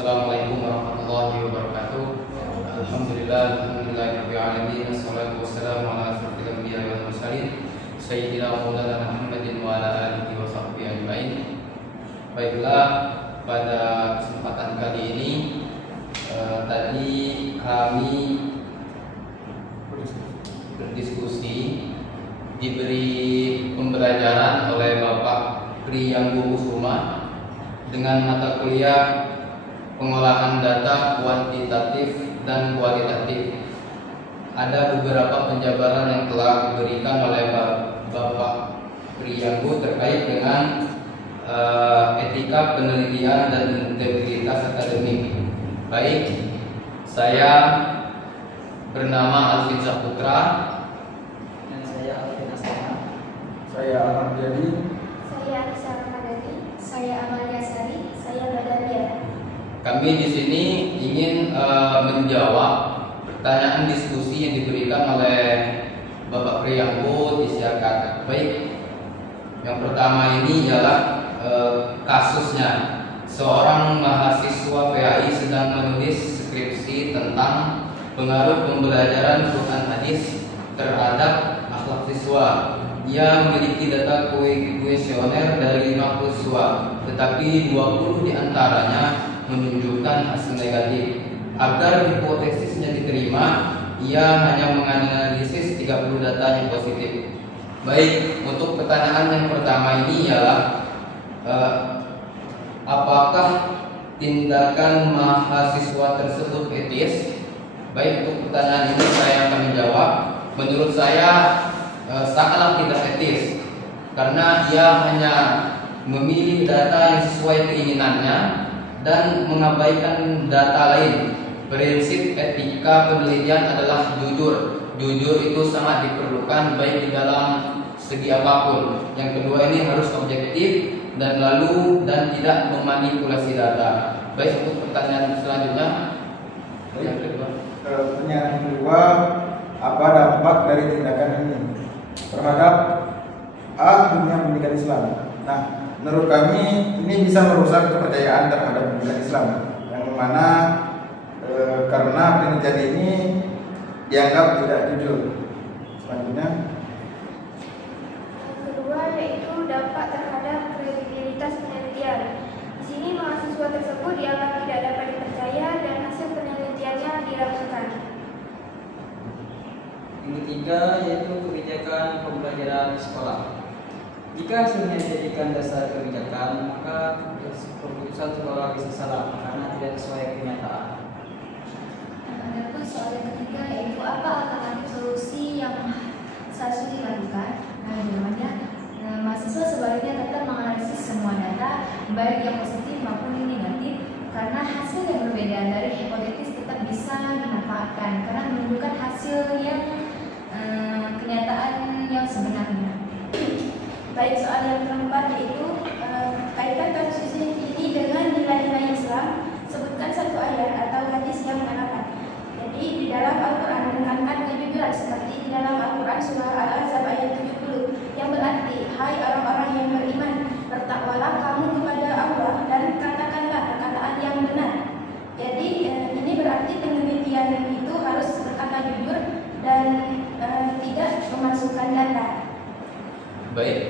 Assalamualaikum warahmatullahi wabarakatuh. Alhamdulillahirabbil alamin. Wassalatu wassalamu ala asyrofil anbiya'i wal mursalin sayyidina maulana Muhammadin wa ala alihi wa sahbihi ajmain. Baiklah, pada kesempatan kali ini tadi kami berdiskusi, diberi pembelajaran oleh Bapak Priyanggo Kusuma dengan mata kuliah pengolahan data kuantitatif dan kualitatif. Ada beberapa penjabaran yang telah diberikan oleh Bapak Priyanggo terkait dengan etika penelitian dan integritas akademik. Baik, saya bernama Alvin Saputra. Dan saya Alvin Asana. Saya Ahmad Jadi. Saya Anissa Ramadhani. Saya Amalia Sari. Saya Badaria. Kami di sini ingin menjawab pertanyaan diskusi yang diberikan oleh Bapak Priyanggo di Siakat. Baik, yang pertama ini ialah kasusnya seorang mahasiswa PAI sedang menulis skripsi tentang pengaruh pembelajaran Quran hadis terhadap akhlak siswa. Ia memiliki data kuesioner dari 50 siswa, tetapi 20 diantaranya menunjukkan hasil negatif. Agar hipotesisnya diterima, ia hanya menganalisis 30 data yang positif. Baik, untuk pertanyaan yang pertama ini ialah apakah tindakan mahasiswa tersebut etis? Baik, untuk pertanyaan ini saya akan menjawab. Menurut saya sangatlah tidak etis, karena ia hanya memilih data yang sesuai keinginannya dan mengabaikan data lain. Prinsip etika penelitian adalah jujur. Jujur itu sangat diperlukan baik di dalam segi apapun. Yang kedua ini harus objektif dan tidak memanipulasi data. Baik, untuk pertanyaan selanjutnya. Yang kedua. Pertanyaan kedua, apa dampak dari tindakan ini terhadap dunia pendidikan Islam? Nah, menurut kami ini bisa merusak kepercayaan terhadap pendidikan Islam, yang mana karena penelitian ini dianggap tidak jujur. Selanjutnya, Yang kedua yaitu dampak terhadap kredibilitas penelitian. Di sini mahasiswa tersebut dianggap tidak dapat dipercaya dan hasil penelitiannya diragukan. Yang ketiga yaitu kebijakan pembelajaran sekolah. Jika hasilnya dijadikan dasar kebijakan, maka keputusan sekolah bisa salah karena tidak sesuai kenyataan. Adapun soal yang ketiga yaitu apa alternatif solusi yang seharusnya dilakukan. Nah, jawabannya mahasiswa sebaliknya tetap menganalisis semua data, baik yang positif maupun yang negatif, karena hasil yang berbeda dari hipotetis tetap bisa dimanfaatkan karena menunjukkan hasil yang kenyataan yang sebenarnya. Baik, soal yang keempat yaitu kaitkan kasus ini dengan nilai-nilai Islam. Sebutkan satu ayat atau hadis yang mengatakan. Jadi di dalam Al-Quran menekankan kejujuran seperti di dalam Al-Quran surah Al-Ahzab ayat 70 yang berarti, hai orang-orang yang beriman, bertakwalah kamu kepada Allah dan katakanlah perkataan yang benar. Jadi ini berarti penelitian itu harus berkata jujur dan tidak memasukkan data. Baik,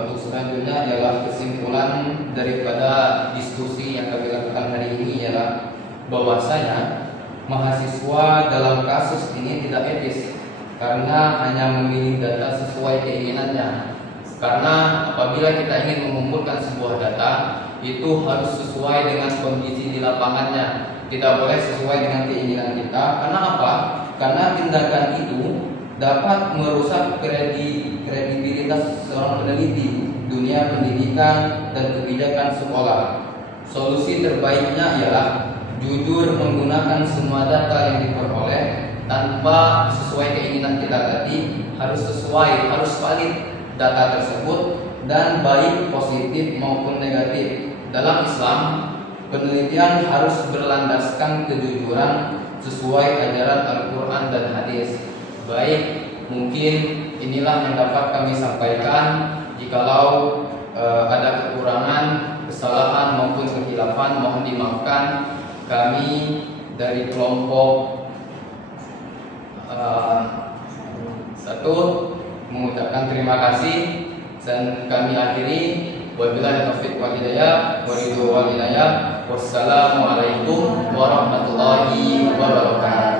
untuk selanjutnya adalah kesimpulan daripada diskusi yang kami lakukan hari ini ialah bahwasanya mahasiswa dalam kasus ini tidak etis karena hanya memilih data sesuai keinginannya. Karena apabila kita ingin mengumpulkan sebuah data, itu harus sesuai dengan kondisi di lapangannya. Tidak boleh sesuai dengan keinginan kita. Karena apa? Karena tindakan itu dapat merusak kredibilitas seorang peneliti, dunia pendidikan dan kebijakan sekolah. Solusi terbaiknya ialah jujur menggunakan semua data yang diperoleh tanpa sesuai keinginan kita tadi, harus sesuai, harus valid data tersebut dan baik positif maupun negatif. Dalam Islam, penelitian harus berlandaskan kejujuran sesuai ajaran Al-Quran dan hadis. Baik, mungkin inilah yang dapat kami sampaikan. Jikalau ada kekurangan, kesalahan maupun kehilafan mohon dimaafkan. Kami dari kelompok 1 mengucapkan terima kasih dan kami akhiri. Wabillahi taufiq wal hidayah. Wassalamualaikum warahmatullahi wabarakatuh.